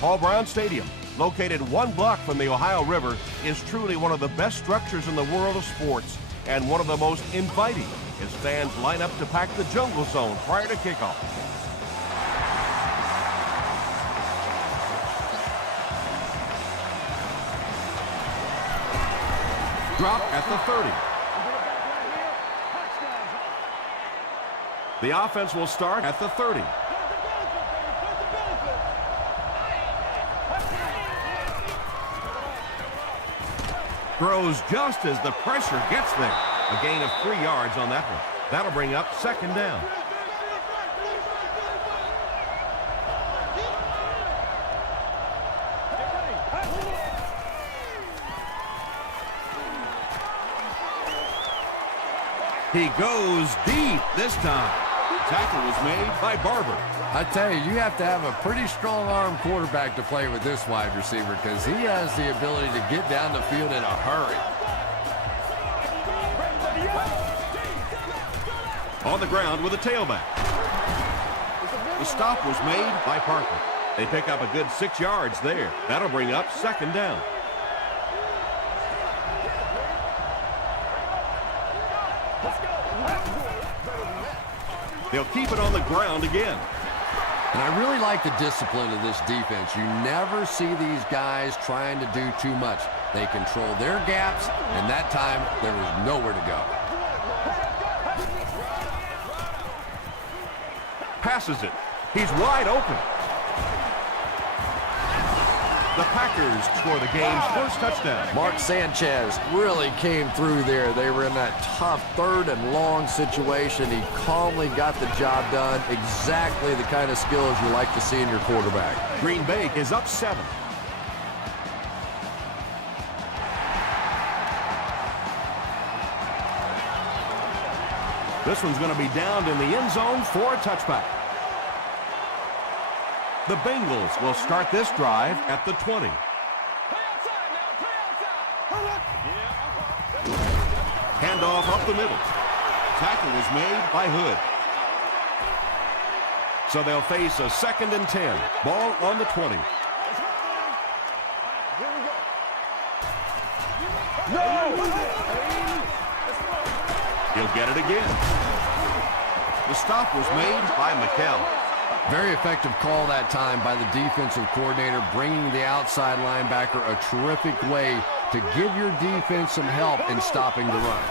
Paul Brown Stadium, located 1 block from the Ohio River, is truly one of the best structures in the world of sports and one of the most inviting as fans line up to pack the jungle zone prior to kickoff. Drop at the 30. The offense will start at the 30. Throws just as the pressure gets there. A gain of 3 yards on that one. That'll bring up 2nd down. He goes deep this time. Tackle was made by Barber. I tell you, you have to have a pretty strong arm quarterback to play with this wide receiver because he has the ability to get down the field in a hurry. On the ground with a tailback. The stop was made by Parker. They pick up a good 6 yards there. That'll bring up 2nd down. They'll keep it on the ground again. And I really like the discipline of this defense. You never see these guys trying to do too much. They control their gaps, and that time there was nowhere to go. Passes it. He's wide open. The Packers score the game's first touchdown. Mark Sanchez really came through there. They were in that tough 3rd and long situation. He calmly got the job done. Exactly the kind of skills you like to see in your quarterback. Green Bay is up 7. This one's going to be downed in the end zone for a touchback. The Bengals will start this drive at the 20. Handoff up the middle. Tackle is made by Hood. So they'll face a 2nd and 10. Ball on the 20. He'll get it again. The stop was made by McKell. Very effective call that time by the defensive coordinator, bringing the outside linebacker a terrific way to give your defense some help in stopping the run.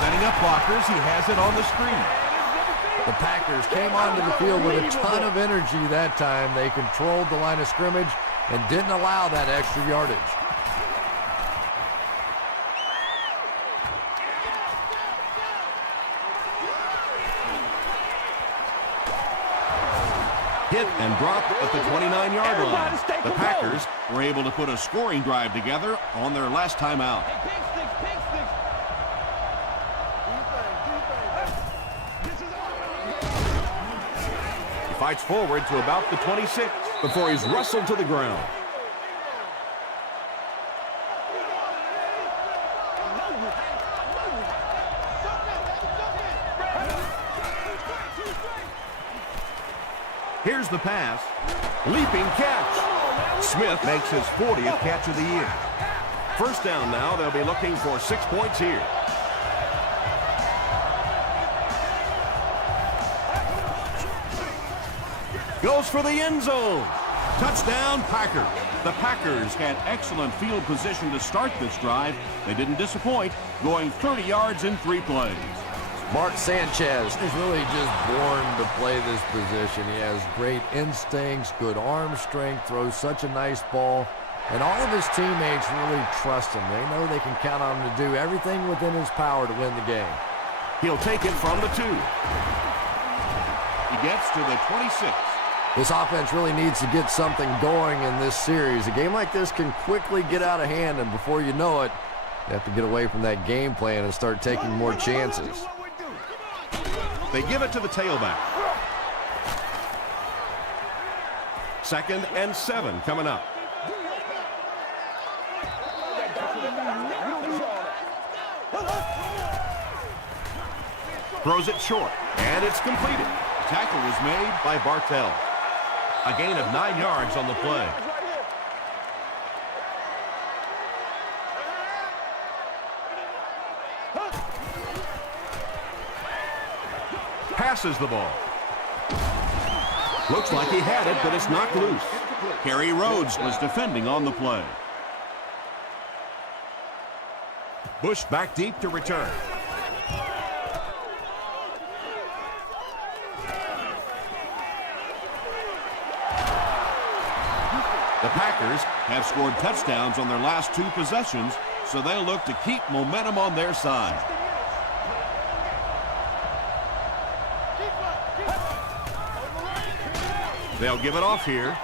Setting up blockers, he has it on the screen. The Packers came onto the field with a ton of energy that time. They controlled the line of scrimmage and didn't allow that extra yardage. Hit and drop at the 29-yard line. The Packers were able to put a scoring drive together on their last time out. He fights forward to about the 26 before he's wrestled to the ground. Here's the pass. Leaping catch. Smith makes his 40th catch of the year. First down now. They'll be looking for 6 points here. Goes for the end zone. Touchdown, Packers. The Packers had excellent field position to start this drive. They didn't disappoint, going 30 yards in 3 plays. Mark Sanchez is really just born to play this position. He has great instincts, good arm strength, throws such a nice ball, and all of his teammates really trust him. They know they can count on him to do everything within his power to win the game. He'll take it from the 2. He gets to the 26. This offense really needs to get something going in this series. A game like this can quickly get out of hand, and before you know it, you have to get away from that game plan and start taking more chances. They give it to the tailback. 2nd and 7 coming up. Throws it short, and it's completed. tackle was made by Bartell. A gain of 9 yards on the play. Passes the ball. Looks like he had it, but it's knocked loose. Kerry Rhodes was defending on the play. Bush back deep to return. The Packers have scored touchdowns on their last 2 possessions, so they'll look to keep momentum on their side. They'll give it off here.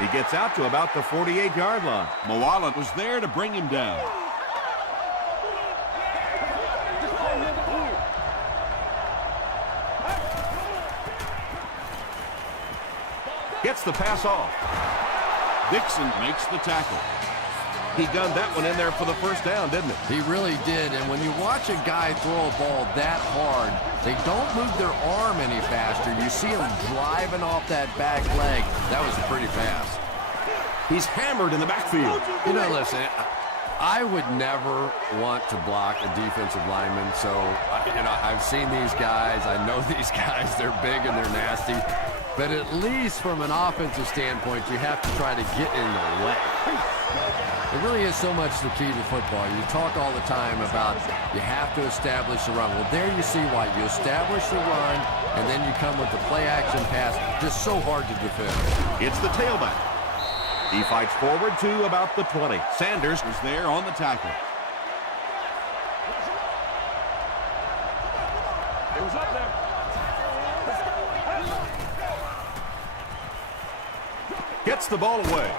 He gets out to about the 48-yard line. Moala was there to bring him down. Gets the pass off. Dixon makes the tackle. He gunned that one in there for the first down, didn't he? He really did, and when you watch a guy throw a ball that hard, they don't move their arm any faster. You see him driving off that back leg. That was a pretty pass. He's hammered in the backfield. You know, listen, I would never want to block a defensive lineman, so, I've seen these guys. I know these guys. They're big and they're nasty. But at least from an offensive standpoint, you have to try to get in the way. It really is so much the key to football. You talk all the time about you have to establish the run. Well, there you see why. You establish the run, and then you come with the play-action pass. Just so hard to defend. It's the tailback. He fights forward to about the 20. Sanders was there on the tackle. It was up there. Gets the ball away.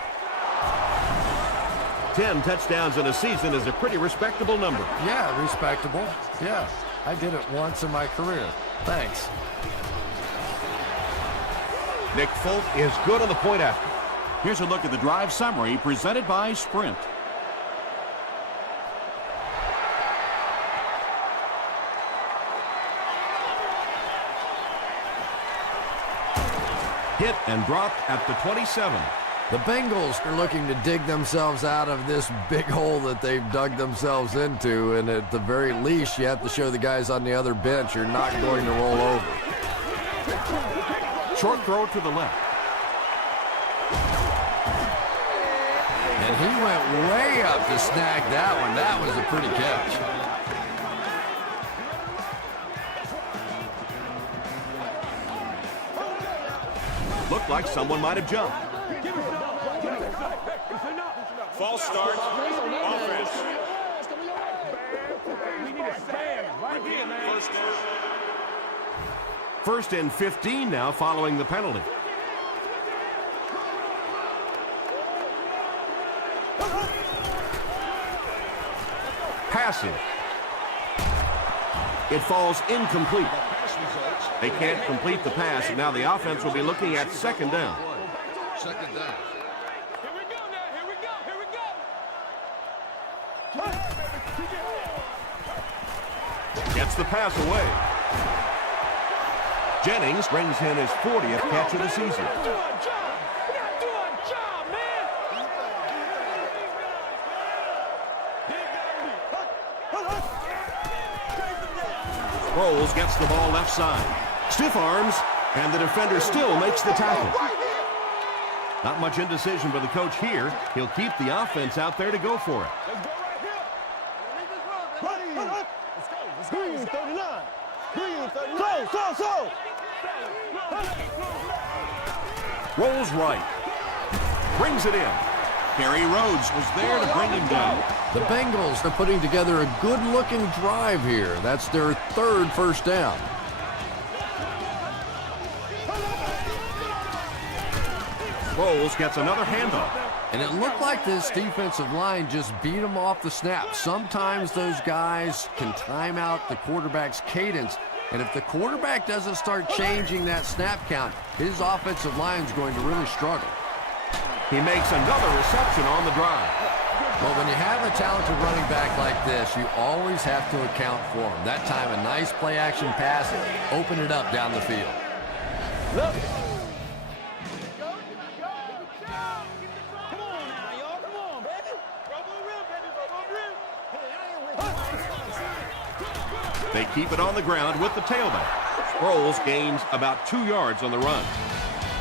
10 touchdowns in a season is a pretty respectable number. Yeah, respectable. Yeah, I did it once in my career. Thanks. Nick Folk is good on the point after. Here's a look at the drive summary presented by Sprint. Hit and dropped at the 27. The Bengals are looking to dig themselves out of this big hole that they've dug themselves into, and at the very least, you have to show the guys on the other bench you're not going to roll over. Short throw to the left. And he went way up to snag that one. That was a pretty catch. Looked like someone might have jumped. False start. Offense. First and 15 now following the penalty. Passing. It falls incomplete. They can't complete the pass, and now the offense will be looking at second down. Second down. Here we go now. Here we go. Here we go. Gets the pass away. Jennings brings in his 40th catch of the season. Rolls gets the ball left side. Stiff arms, and the defender still makes the tackle. Not much indecision by the coach here. He'll keep the offense out there to go for it. Rolls right. Brings it in. Kerry Rhodes was there to bring him down. The Bengals are putting together a good-looking drive here. That's their third first down. Rolls gets another handoff. And it looked like this defensive line just beat them off the snap. Sometimes those guys can time out the quarterback's cadence. And if the quarterback doesn't start changing that snap count, his offensive line's going to really struggle. He makes another reception on the drive. Well, when you have a talented running back like this, you always have to account for him. That time, a nice play-action pass, open it up down the field. Look. They keep it on the ground with the tailback. Sproles gains about 2 yards on the run.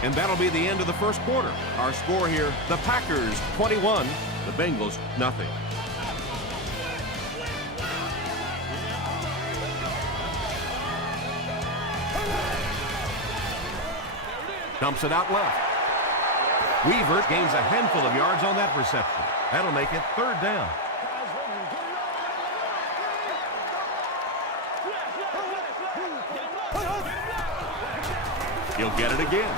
And that'll be the end of the first quarter. Our score here, the Packers 21, the Bengals nothing. Dumps it out left. Weaver gains a handful of yards on that reception. That'll make it third down. He'll get it again.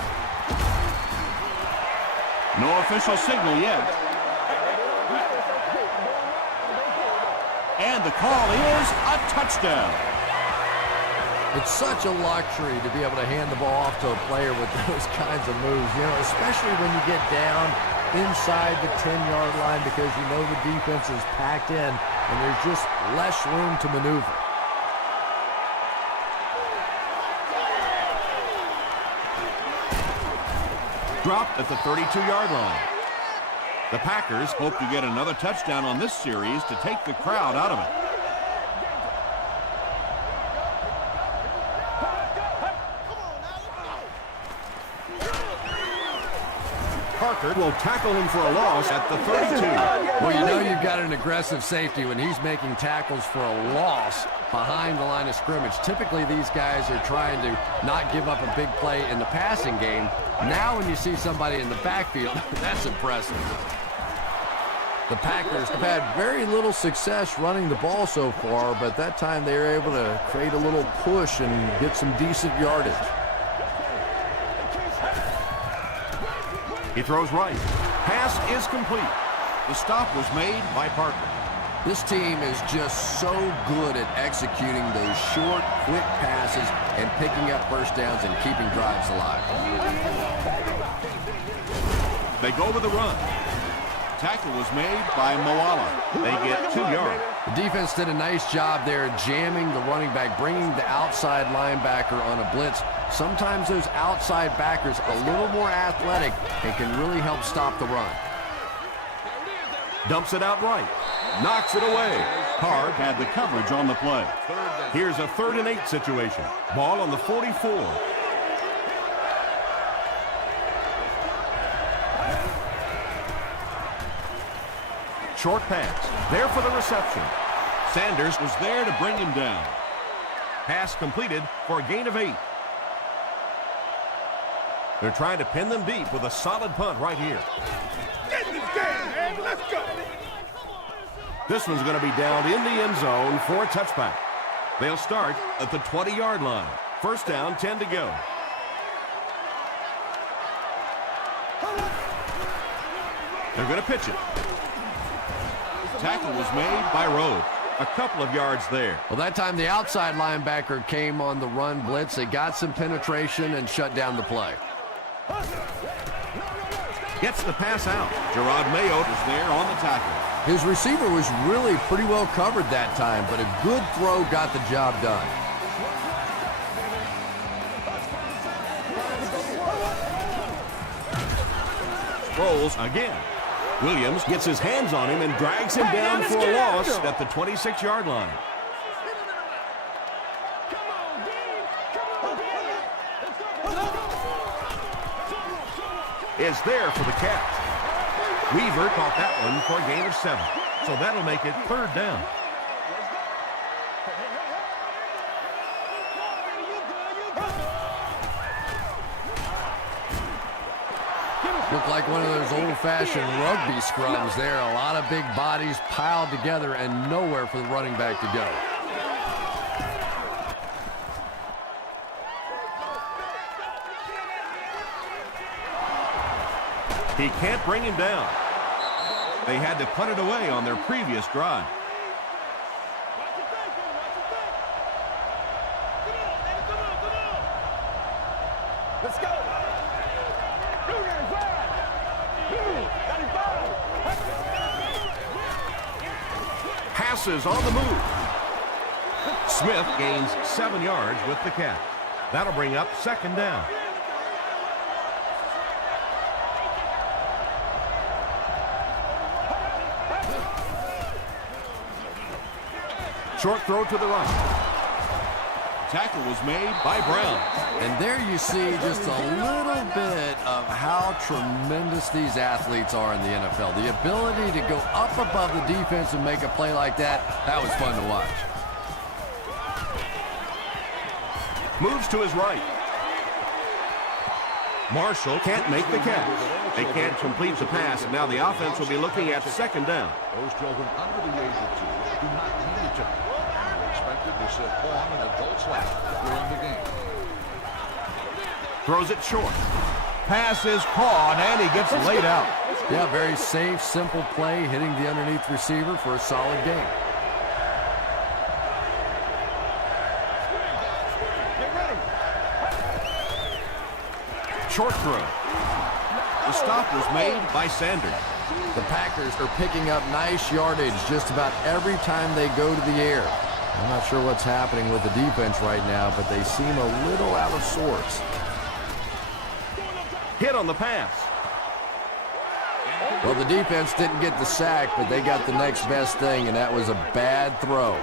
No official signal yet. And the call is a touchdown. It's such a luxury to be able to hand the ball off to a player with those kinds of moves, you know, especially when you get down inside the 10-yard line because you know the defense is packed in and there's just less room to maneuver. Dropped at the 32-yard line. The Packers hope to get another touchdown on this series to take the crowd out of it. Parker will tackle him for a loss at the 32. Well, you know you've got an aggressive safety when he's making tackles for a loss behind the line of scrimmage. Typically, these guys are trying to not give up a big play in the passing game. Now when you see somebody in the backfield, that's impressive. The Packers have had very little success running the ball so far, but that time they were able to create a little push and get some decent yardage. He throws right. Pass is complete. The stop was made by Parker. This team is just so good at executing those short, quick passes and picking up first downs and keeping drives alive. They go with the run. Tackle was made by Moala. They get 2 yards. The defense did a nice job there jamming the running back, bringing the outside linebacker on a blitz. Sometimes those outside backers a little more athletic and can really help stop the run. Dumps it out right. Knocks it away. Card had the coverage on the play. Here's a 3rd and 8 situation. Ball on the 44. Short pass. There for the reception. Sanders was there to bring him down. Pass completed for a gain of 8. They're trying to pin them deep with a solid punt right here. Get this game, man. Let's go. This one's going to be down in the end zone for a touchback. They'll start at the 20-yard line. First down, 10 to go. They're going to pitch it. Tackle was made by Rhodes. A couple of yards there. Well, that time the outside linebacker came on the run blitz. They got some penetration and shut down the play. Gets the pass out. Gerard Mayo is there on the tackle. His receiver was really pretty well covered that time, but a good throw got the job done. Rolls again. Williams gets his hands on him and drags him down for a loss at the 26-yard line. Is there for the catch. Weaver caught that one for a gain of 7. So that'll make it 3rd down. Looked like one of those old-fashioned rugby scrums there. A lot of big bodies piled together and nowhere for the running back to go. He can't bring him down. They had to punt it away on their previous drive. Let's go. Passes on the move. Smith gains 7 yards with the catch. That'll bring up 2nd down. Short throw to the right. Tackle was made by Brown. And there you see just a little bit of how tremendous these athletes are in the NFL. The ability to go up above the defense and make a play like that was fun to watch. Moves to his right. Marshall can't make the catch. They can't complete the pass, and now the offense will be looking at second down. Those children under the age of 2 do not need to and are expected to sit on an adult's lap during the game. Throws it short. Pass is caught, and he gets laid out. Yeah, very safe, simple play, hitting the underneath receiver for a solid gain. Short throw. The stop was made by Sanders. The Packers are picking up nice yardage just about every time they go to the air. I'm not sure what's happening with the defense right now, but they seem a little out of sorts. Hit on the pass. Well, the defense didn't get the sack, but they got the next best thing, and that was a bad throw.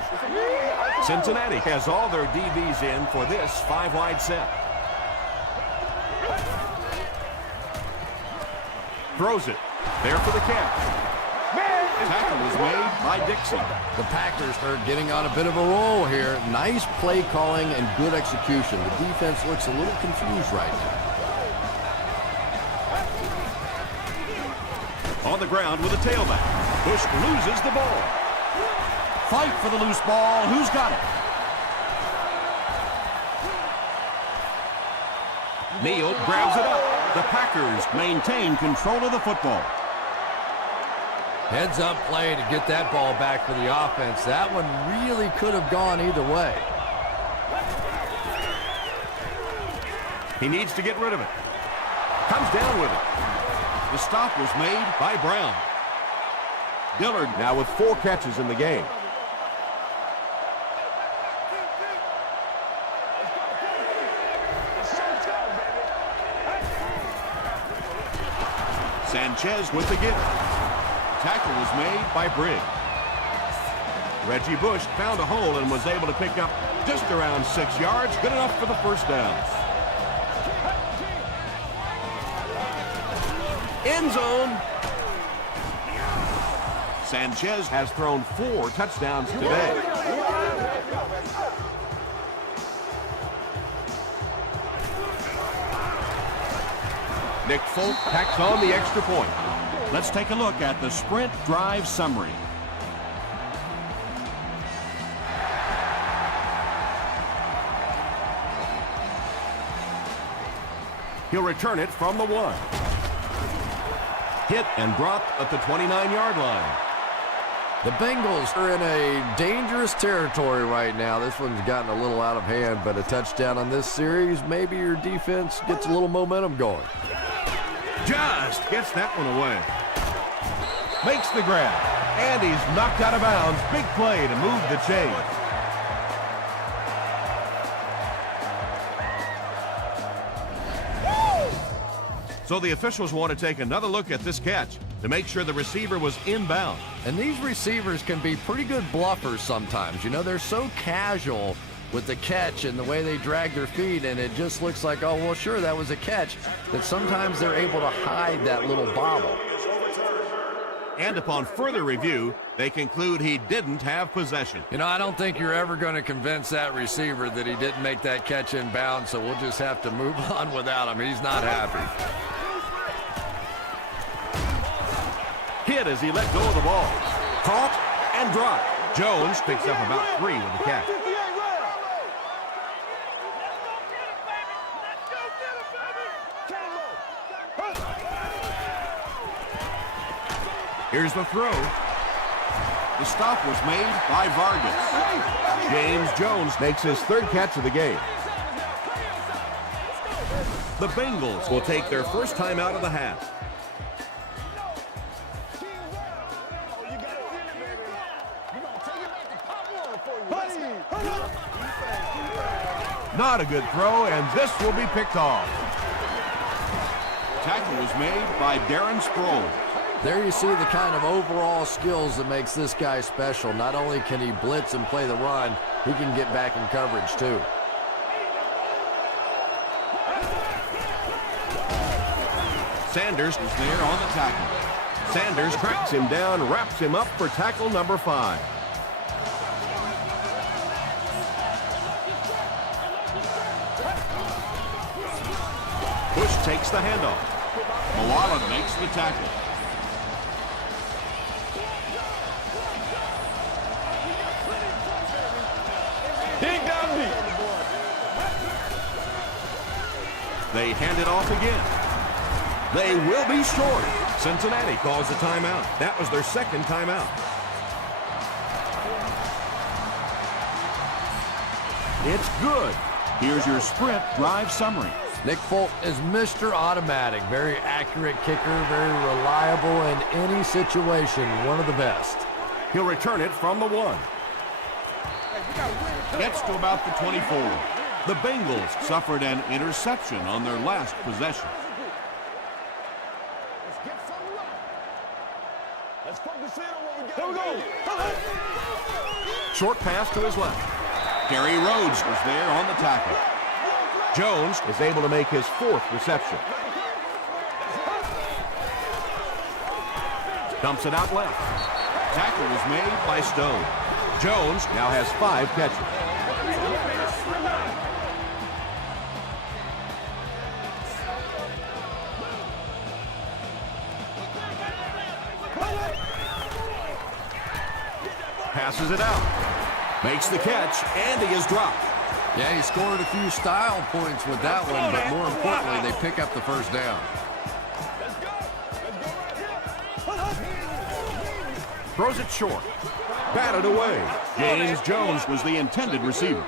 Cincinnati has all their DBs in for this 5-wide set. Throws it. There for the catch. Tackle was made by Dixon. The Packers are getting on a bit of a roll here. Nice play calling and good execution. The defense looks a little confused right now. On the ground with a tailback. Bush loses the ball. Fight for the loose ball. Who's got it? Neal grabs it up. The Packers maintain control of the football. Heads up play to get that ball back for the offense. That one really could have gone either way. He needs to get rid of it. Comes down with it. The stop was made by Brown. Dillard now with 4 catches in the game. Sanchez with the give. Tackle was made by Briggs. Reggie Bush found a hole and was able to pick up just around 6 yards. Good enough for the first down. End zone. Sanchez has thrown 4 touchdowns today. Nick Folk tacks on the extra point. Let's take a look at the sprint drive summary. He'll return it from the 1. Hit and dropped at the 29-yard line. The Bengals are in a dangerous territory right now. This one's gotten a little out of hand, but a touchdown on this series, maybe your defense gets a little momentum going. Just gets that one away. Makes the grab, and he's knocked out of bounds. Big play to move the chain. So the officials want to take another look at this catch to make sure the receiver was inbound. And these receivers can be pretty good bluffers sometimes. You know, they're so casual with the catch and the way they drag their feet, and it just looks like, oh, well, sure, that was a catch, that sometimes they're able to hide that little bobble. And upon further review, they conclude he didn't have possession. You know, I don't think you're ever going to convince that receiver that he didn't make that catch in bounds, so we'll just have to move on without him. He's not happy. Hit as he let go of the ball. Caught and dropped. Jones picks up about 3 with the catch. Here's the throw. The stop was made by Vargas. James Jones makes his 3rd catch of the game. The Bengals will take their first time out of the half. Not a good throw, and this will be picked off. Tackle was made by Darren Sproles. There you see the kind of overall skills that makes this guy special. Not only can he blitz and play the run, he can get back in coverage too. Sanders is there on the tackle. Sanders tracks him down, wraps him up for tackle number 5. Bush takes the handoff. Mullen makes the tackle. Dig down deep. They hand it off again. They will be short. Cincinnati calls a timeout. That was their second timeout. It's good. Here's your sprint drive summary. Nick Folk is Mr. Automatic. Very accurate kicker, very reliable in any situation. One of the best. He'll return it from the 1. Gets to about the 24. The Bengals suffered an interception on their last possession. Let's focus in on what we got. Here we go. Short pass to his left. Gary Rhodes was there on the tackle. Jones is able to make his 4th reception. Dumps it out left. Tackle was made by Stone. Jones now has 5 catches. Passes it out. Makes the catch, and he is dropped. Yeah, he scored a few style points with that one, but more importantly, they pick up the first down. Throws it short. Batted away. James Jones was the intended receiver.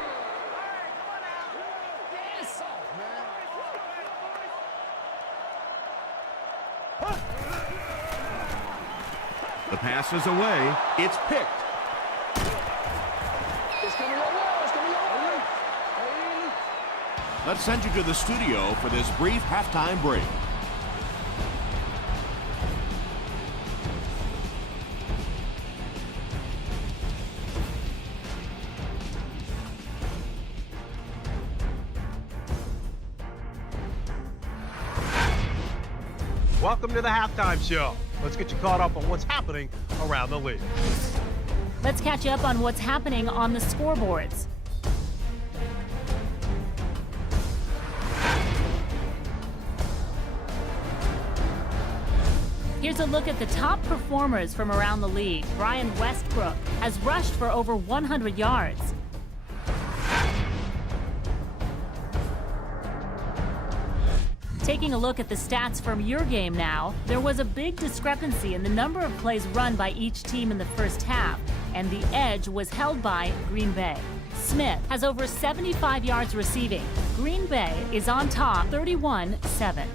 The pass is away. It's picked. Let's send you to the studio for this brief halftime break. Welcome to the halftime show. Let's get you caught up on what's happening around the league. Let's catch you up on what's happening on the scoreboards. Here's a look at the top performers from around the league. Brian Westbrook has rushed for over 100 yards. Taking a look at the stats from your game now, there was a big discrepancy in the number of plays run by each team in the first half, and the edge was held by Green Bay. Smith has over 75 yards receiving. Green Bay is on top 31-7.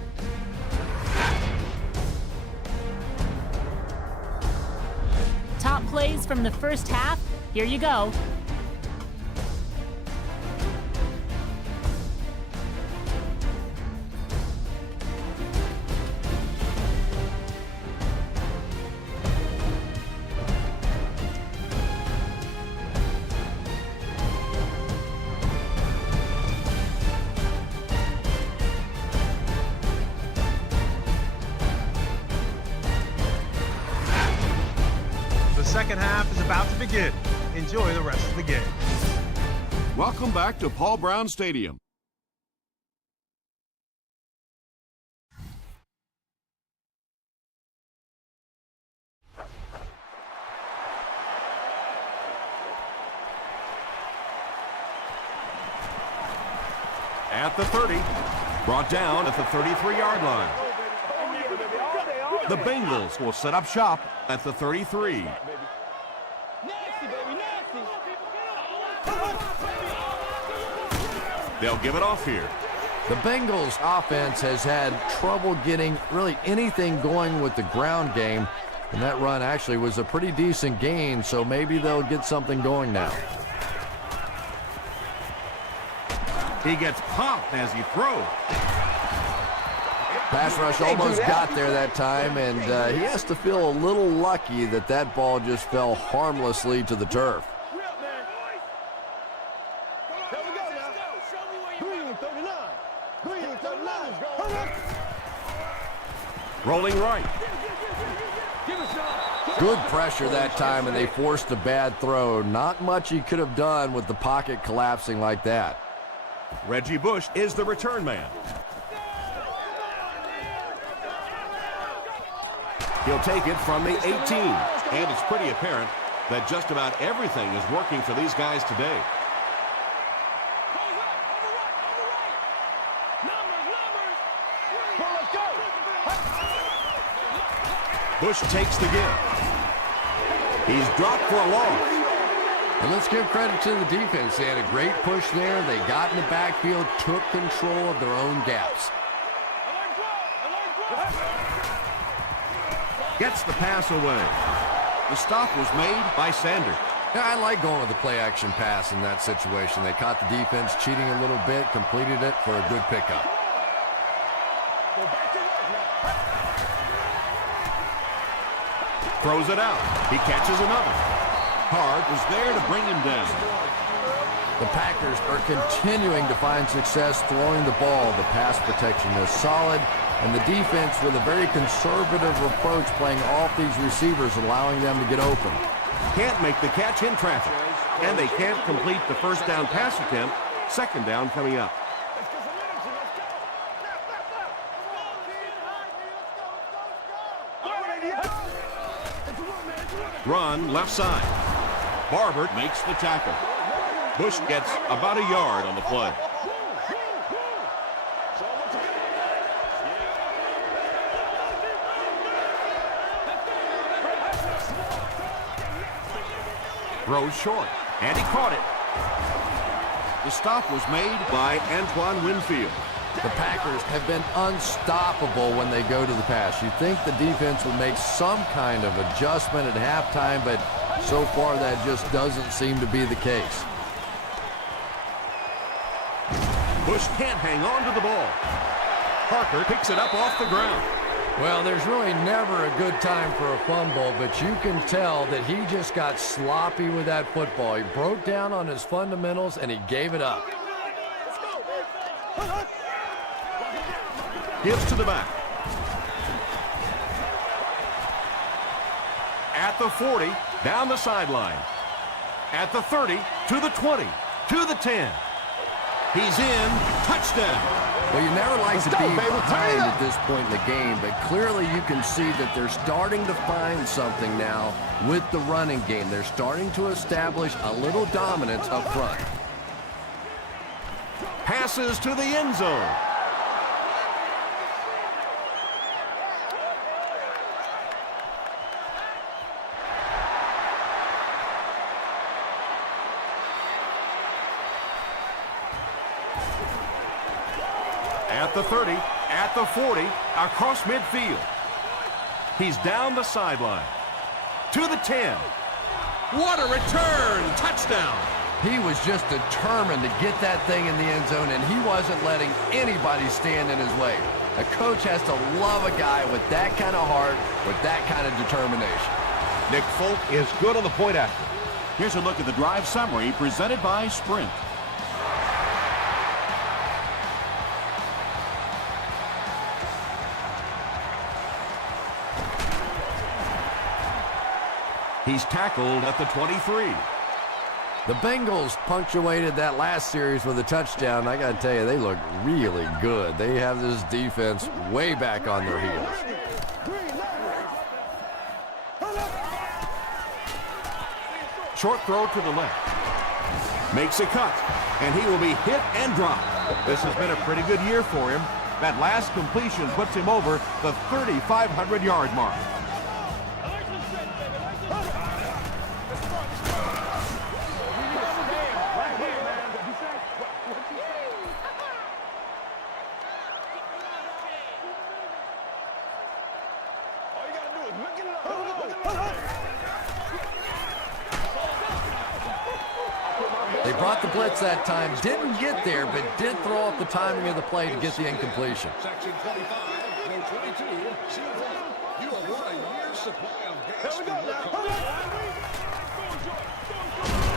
Top plays from the first half, here you go. Second half is about to begin. Enjoy the rest of the game. Welcome back to Paul Brown Stadium. At the 30, brought down at the 33-yard line. The Bengals will set up shop at the 33. They'll give it off here. The Bengals offense has had trouble getting really anything going with the ground game, and that run actually was a pretty decent gain, so maybe they'll get something going now. He gets popped as he throws. Pass rush almost got there that time, and he has to feel a little lucky that that ball just fell harmlessly to the turf. Rolling right. Good pressure that time, and they forced a bad throw. Not much he could have done with the pocket collapsing like that. Reggie Bush is the return man. He'll take it from the 18. And it's pretty apparent that just about everything is working for these guys today. Bush takes the give. He's dropped for a loss. And let's give credit to the defense. They had a great push there. They got in the backfield, took control of their own gaps. Gets the pass away. The stop was made by Sanders. Yeah, I like going with the play-action pass in that situation. They caught the defense cheating a little bit, completed it for a good pickup. Throws it out. He catches another. Hard was there to bring him down. The Packers are continuing to find success throwing the ball. The pass protection is solid, and the defense with a very conservative approach playing off these receivers, allowing them to get open. Can't make the catch in traffic. And they can't complete the first down pass attempt. Second down coming up. Run left side. Barber makes the tackle. Bush gets about a yard on the play. Throws short, and he caught it. The stop was made by Antoine Winfield. The Packers have been unstoppable when they go to the pass. You'd think the defense would make some kind of adjustment at halftime, but so far that just doesn't seem to be the case. Bush can't hang on to the ball. Parker picks it up off the ground. Well, there's really never a good time for a fumble, but you can tell that he just got sloppy with that football. He broke down on his fundamentals, and he gave it up. Gives to the back. At the 40, down the sideline. At the 30, to the 20, to the 10. He's in. Touchdown. Well, you never like to be behind at this point in the game, but clearly you can see that they're starting to find something now with the running game. They're starting to establish a little dominance up front. Passes to the end zone. At the 30, at the 40, across midfield. He's down the sideline. To the 10. What a return! Touchdown! He was just determined to get that thing in the end zone, and he wasn't letting anybody stand in his way. A coach has to love a guy with that kind of heart, with that kind of determination. Nick Folk is good on the point after. Here's a look at the drive summary presented by Sprint. He's tackled at the 23. The Bengals punctuated that last series with a touchdown. I got to tell you, they look really good. They have this defense way back on their heels. Short throw to the left. Makes a cut, and he will be hit and dropped. This has been a pretty good year for him. That last completion puts him over the 3,500-yard mark. They brought the blitz that time, didn't get there, but did throw off the timing of the play to get the incompletion. Section 25, row 22, you have won a year's supply of gas for your car.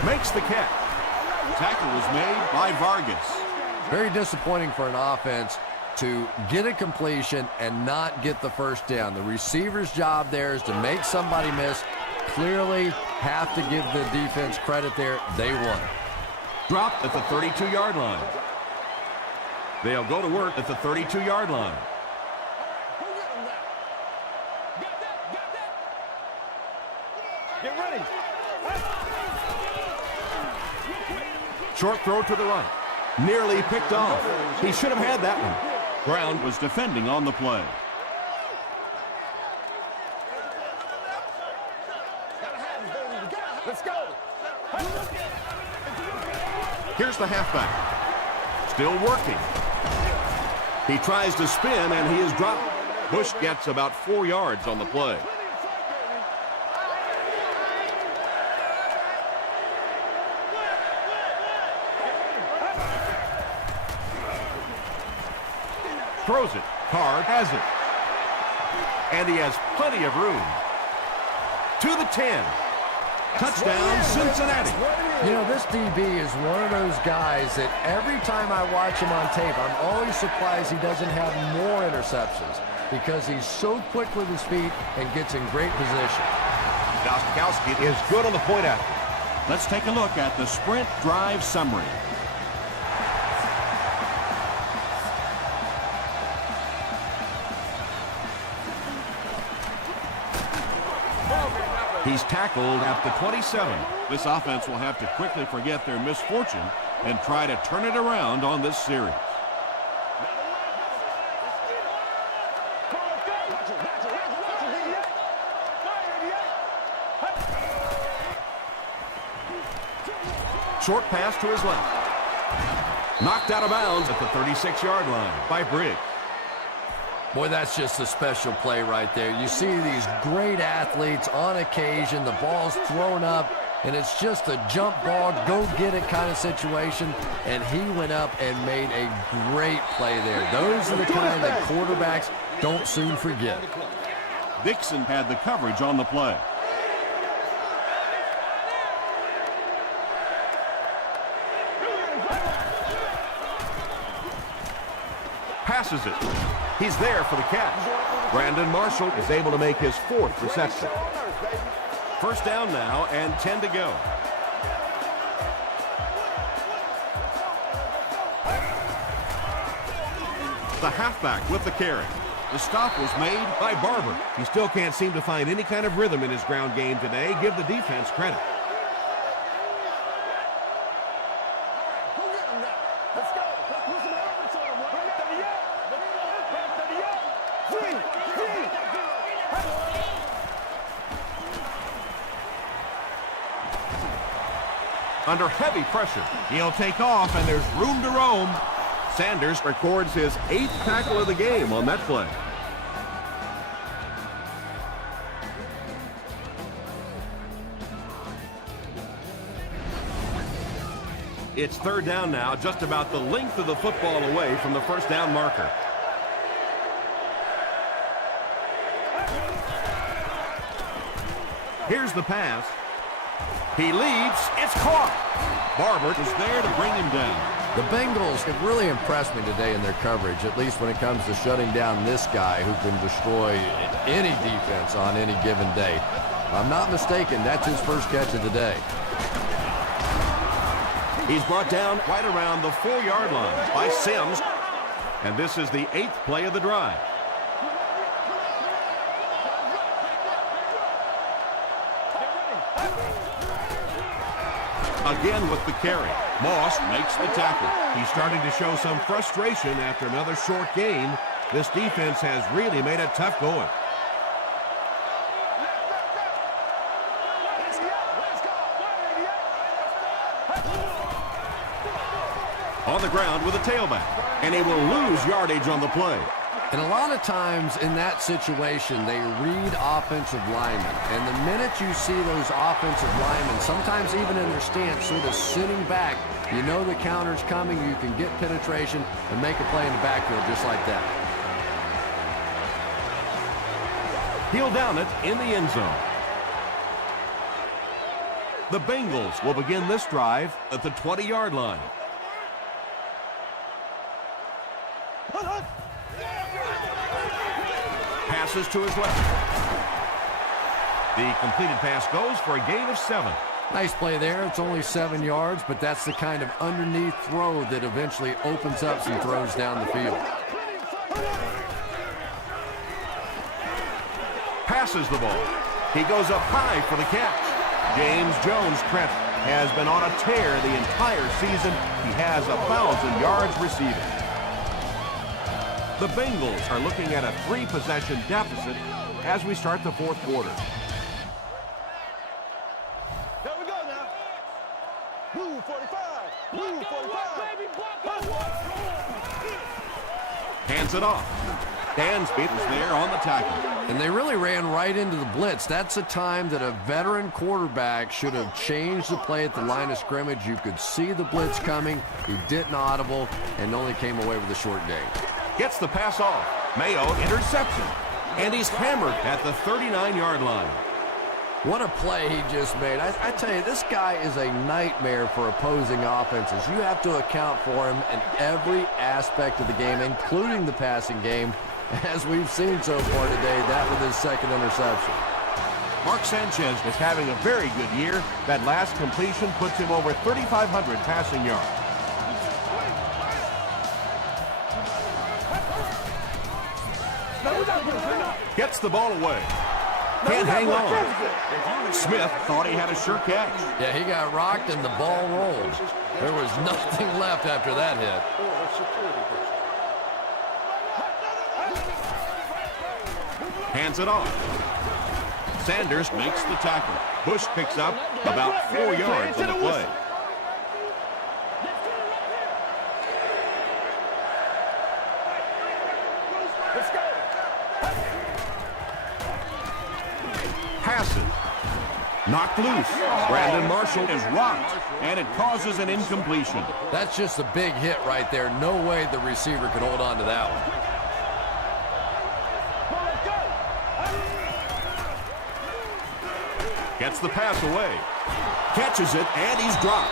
Makes the catch. Tackle was made by Vargas. Very disappointing for an offense to get a completion and not get the first down. The receiver's job there is to make somebody miss. Clearly have to give the defense credit there. They won. Dropped at the 32-yard line. They'll go to work at the 32-yard line. Get ready. Short throw to the right. Nearly picked off. He should have had that one. Brown was defending on the play. Let's go. Here's the halfback. Still working. He tries to spin, and he is dropped. Bush gets about 4 yards on the play. Throws it. Card has it. And he has plenty of room. To the 10. Touchdown, Cincinnati. You know, this DB is one of those guys that every time I watch him on tape, I'm always surprised he doesn't have more interceptions because he's so quick with his feet and gets in great position. Gostkowski is good on the point out. Let's take a look at the sprint drive summary. He's tackled at the 27. This offense will have to quickly forget their misfortune and try to turn it around on this series. Short pass to his left. Knocked out of bounds at the 36-yard line by Briggs. Boy, that's just a special play right there. You see these great athletes on occasion, the ball's thrown up, and it's just a jump ball, go get it kind of situation, and he went up and made a great play there. Those are the kind that quarterbacks don't soon forget. Dixon had the coverage on the play. Passes it. He's there for the catch. Brandon Marshall is able to make his 4th reception. First down now and 10 to go. The halfback with the carry. The stop was made by Barber. He still can't seem to find any kind of rhythm in his ground game today. Give the defense credit. Under heavy pressure, he'll take off, and there's room to roam. Sanders records his 8th tackle of the game on that play. It's third down now, just about the length of the football away from the first down marker. Here's the pass. He leaps. It's caught. Barber is there to bring him down. The Bengals have really impressed me today in their coverage, at least when it comes to shutting down this guy who can destroy any defense on any given day. If I'm not mistaken, that's his first catch of the day. He's brought down right around the 4-yard line by Sims. And this is the 8th play of the drive. Again with the carry. Moss makes the tackle. He's starting to show some frustration after another short gain. This defense has really made it tough going. On the ground with a tailback. And he will lose yardage on the play. And a lot of times in that situation, they read offensive linemen. And the minute you see those offensive linemen, sometimes even in their stance, sort of sitting back, you know the counter's coming, you can get penetration and make a play in the backfield just like that. He'll down it in the end zone. The Bengals will begin this drive at the 20-yard line. Passes to his left. The completed pass goes for a gain of 7. Nice play there. It's only 7 yards, but that's the kind of underneath throw that eventually opens up some throws down the field. Passes the ball. He goes up high for the catch. James Jones-Trent has been on a tear the entire season. He has 1,000 yards receiving. The Bengals are looking at a 3-possession deficit as we start the fourth quarter. There we go now. Blue 45. Blue 45. Hands it off. Dansby is there on the tackle. And they really ran right into the blitz. That's a time that a veteran quarterback should have changed the play at the line of scrimmage. You could see the blitz coming. He didn't audible and only came away with a short gain. Gets the pass off. Mayo interception. And he's hammered at the 39-yard line. What a play he just made. I tell you, this guy is a nightmare for opposing offenses. You have to account for him in every aspect of the game, including the passing game, as we've seen so far today, that with his second interception. Mark Sanchez is having a very good year. That last completion puts him over 3,500 passing yards. Gets the ball away. Can't hang on. Smith thought he had a sure catch. Yeah, he got rocked and the ball rolled. There was nothing left after that hit. Hands it off. Sanders makes the tackle. Bush picks up about 4 yards on the play. Passes. Knocked loose. Brandon Marshall is rocked, and it causes an incompletion. That's just a big hit right there. No way the receiver could hold on to that one. Gets the pass away. Catches it, and he's dropped.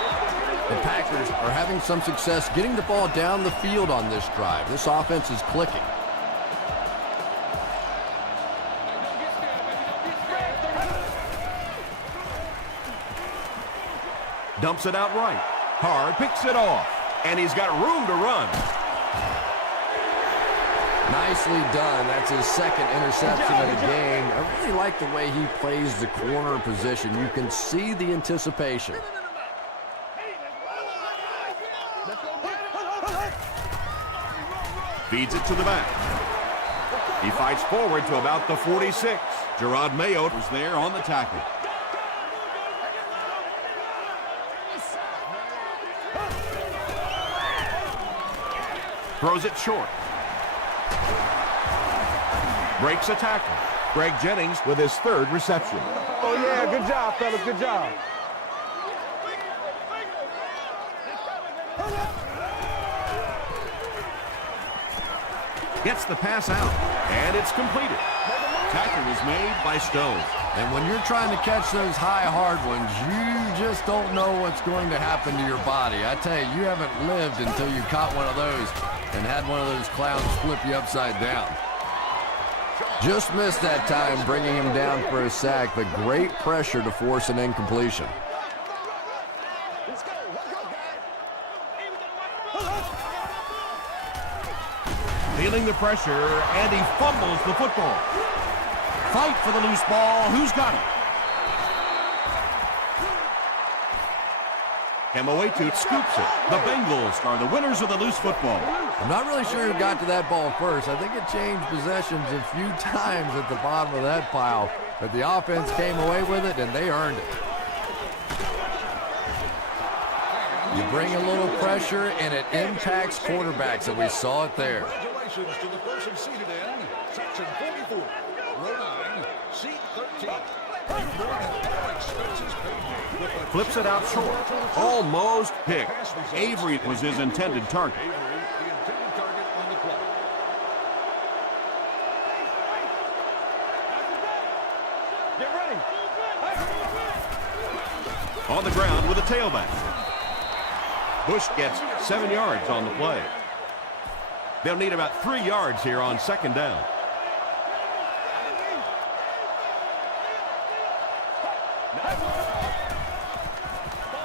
The Packers are having some success getting the ball down the field on this drive. This offense is clicking. Dumps it out right. Hard picks it off, and he's got room to run. Nicely done. That's his second interception of the game. I really like the way he plays the corner position. You can see the anticipation. Feeds it to the back. He fights forward to about the 46. Gerard Mayo was there on the tackle. Throws it short. Breaks a tackle. Greg Jennings with his third reception. Oh, yeah, good job, fellas, good job. Gets the pass out, and it's completed. Tackle is made by Stone. And when you're trying to catch those high, hard ones, you just don't know what's going to happen to your body. I tell you, you haven't lived until you caught one of those and had one of those clowns flip you upside down. Just missed that time, bringing him down for a sack, but great pressure to force an incompletion. Feeling the pressure, and he fumbles the football. Fight for the loose ball. Who's got it? Kemoetu scoops it. The Bengals are the winners of the loose football. I'm not really sure who got to that ball first. I think it changed possessions a few times at the bottom of that pile, but the offense came away with it, and they earned it. You bring a little pressure, and it impacts quarterbacks, and we saw it there. congratulations to the person seated in section 44, row 9, seat 13. More than all expenses paid with a Flips it out short. Almost picked. Avery was his intended target. Avery, the intended target on the play. Get ready. On the ground with a tailback. Bush gets 7 yards on the play. They'll need about 3 yards here on second down.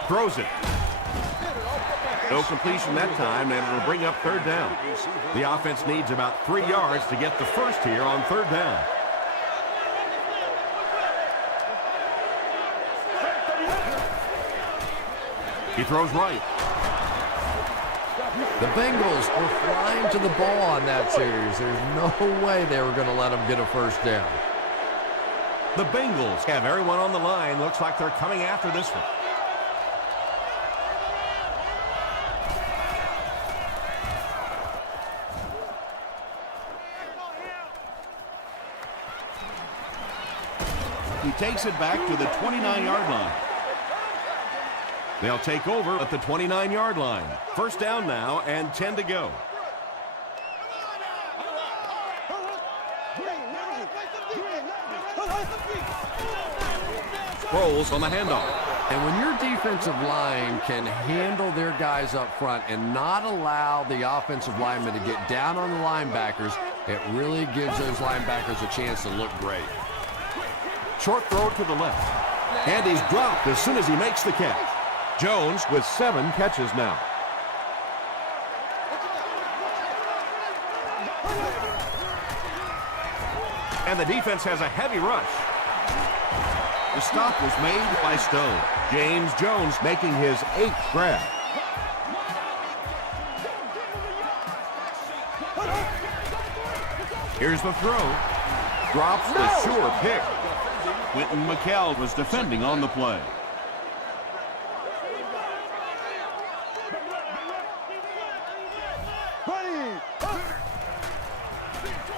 Throws it. No completion that time, and it'll bring up third down. The offense needs about 3 yards to get the first here on third down. He throws right. The Bengals were flying to the ball on that series. There's no way they were going to let them get a first down. The Bengals have everyone on the line. Looks like they're coming after this one. He takes it back to the 29-yard line. They'll take over at the 29-yard line. First down now and 10 to go. Rolls on the handoff. And when your defensive line can handle their guys up front and not allow the offensive linemen to get down on the linebackers, it really gives those linebackers a chance to look great. Short throw to the left. And he's dropped as soon as he makes the catch. Jones with 7 catches now. And the defense has a heavy rush. The stop was made by Stone. James Jones making his 8th grab. Here's the throw. Drops the sure pick. Quentin McKell was defending on the play.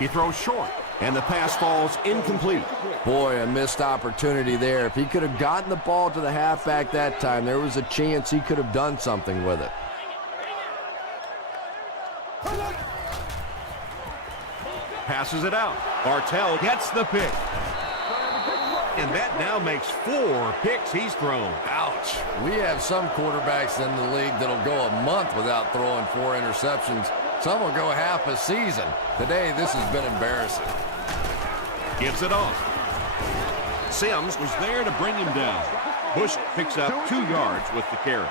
He throws short, and the pass falls incomplete. Boy, a missed opportunity there. If he could have gotten the ball to the halfback that time, there was a chance he could have done something with it. Passes it out. Bartell gets the pick. And that now makes 4 picks he's thrown. Ouch. We have some quarterbacks in the league that'll go a month without throwing 4 interceptions. Some will go half a season. Today, this has been embarrassing. Gives it off. Sims was there to bring him down. Bush picks up 2 yards with the carry.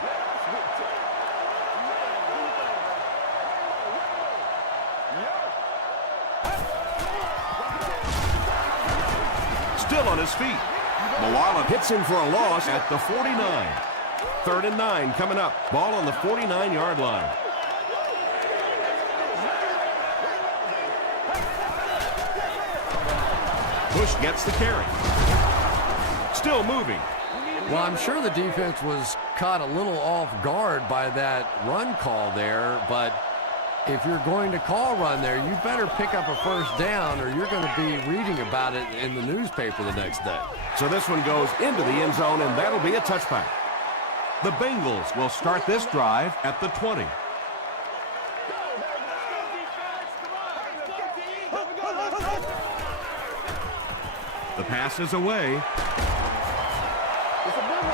Still on his feet. Moala hits him for a loss at the 49. 3rd and 9 coming up. Ball on the 49-yard line. Bush gets the carry. Still moving. Well, I'm sure the defense was caught a little off guard by that run call there, but if you're going to call run there, you better pick up a first down or you're going to be reading about it in the newspaper the next day. So this one goes into the end zone, and that'll be a touchback. The Bengals will start this drive at the 20. The pass is away.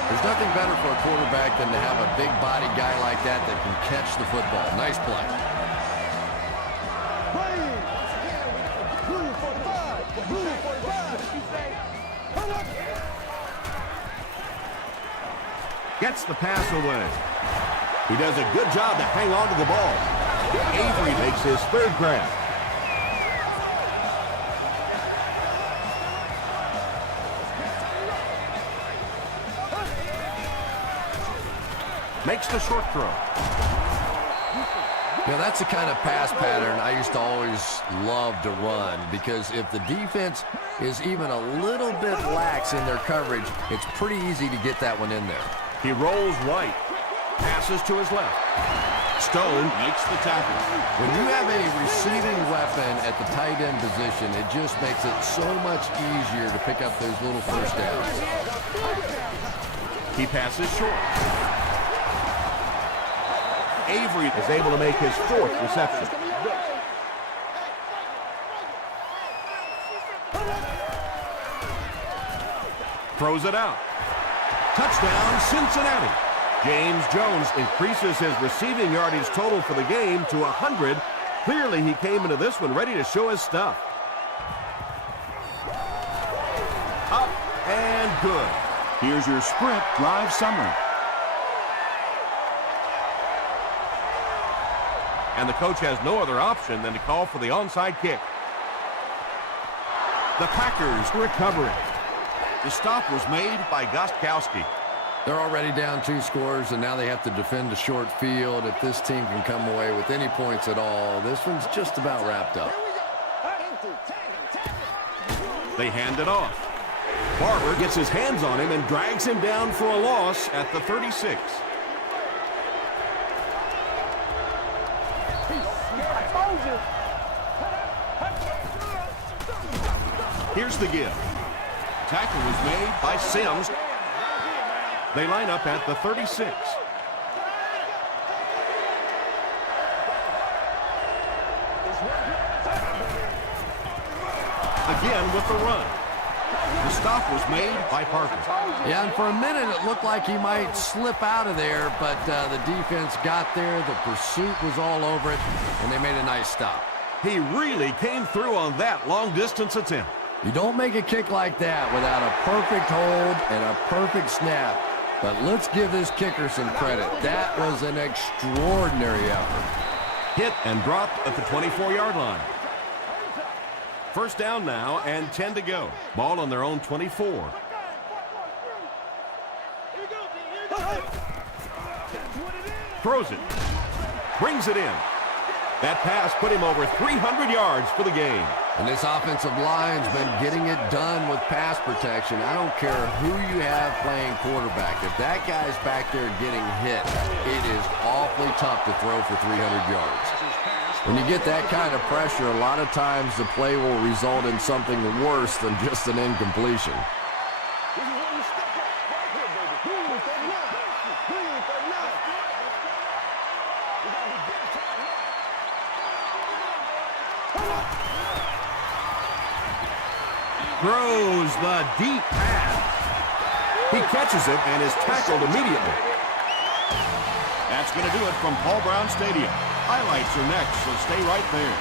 There's nothing better for a quarterback than to have a big body guy like that that can catch the football. Nice play. Gets the pass away. He does a good job to hang on to the ball. Avery makes his 3rd grab. Makes the short throw. Now, that's the kind of pass pattern I used to always love to run, because if the defense is even a little bit lax in their coverage, it's pretty easy to get that one in there. He rolls right. Passes to his left. Stone makes the tackle. When you have a receiving weapon at the tight end position, it just makes it so much easier to pick up those little first downs. He passes short. Avery is able to make his 4th reception. Throws it out. Touchdown, Cincinnati. James Jones increases his receiving yardage total for the game to 100. Clearly, he came into this one ready to show his stuff. Up and good. Here's your Sprint drive summary. And the coach has no other option than to call for the onside kick. The Packers recovering. The stop was made by Gostkowski. They're already down 2 scores, and now they have to defend a short field. If this team can come away with any points at all, this one's just about wrapped up. They hand it off. Barber gets his hands on him and drags him down for a loss at the 36. Here's the give. Tackle was made by Sims. They line up at the 36. Again with the run. The stop was made by Parker. Yeah, and for a minute it looked like he might slip out of there, but the defense got there. The pursuit was all over it, and they made a nice stop. He really came through on that long-distance attempt. You don't make a kick like that without a perfect hold and a perfect snap. But let's give this kicker some credit. That was an extraordinary effort. Hit and dropped at the 24-yard line. First down now and 10 to go. Ball on their own 24. Throws it. Brings it in. That pass put him over 300 yards for the game. And this offensive line's been getting it done with pass protection. I don't care who you have playing quarterback. If that guy's back there getting hit, it is awfully tough to throw for 300 yards. When you get that kind of pressure, a lot of times the play will result in something worse than just an incompletion. Throws the deep pass. He catches it and is tackled immediately. That's going to do it from Paul Brown Stadium. Highlights are next, so stay right there.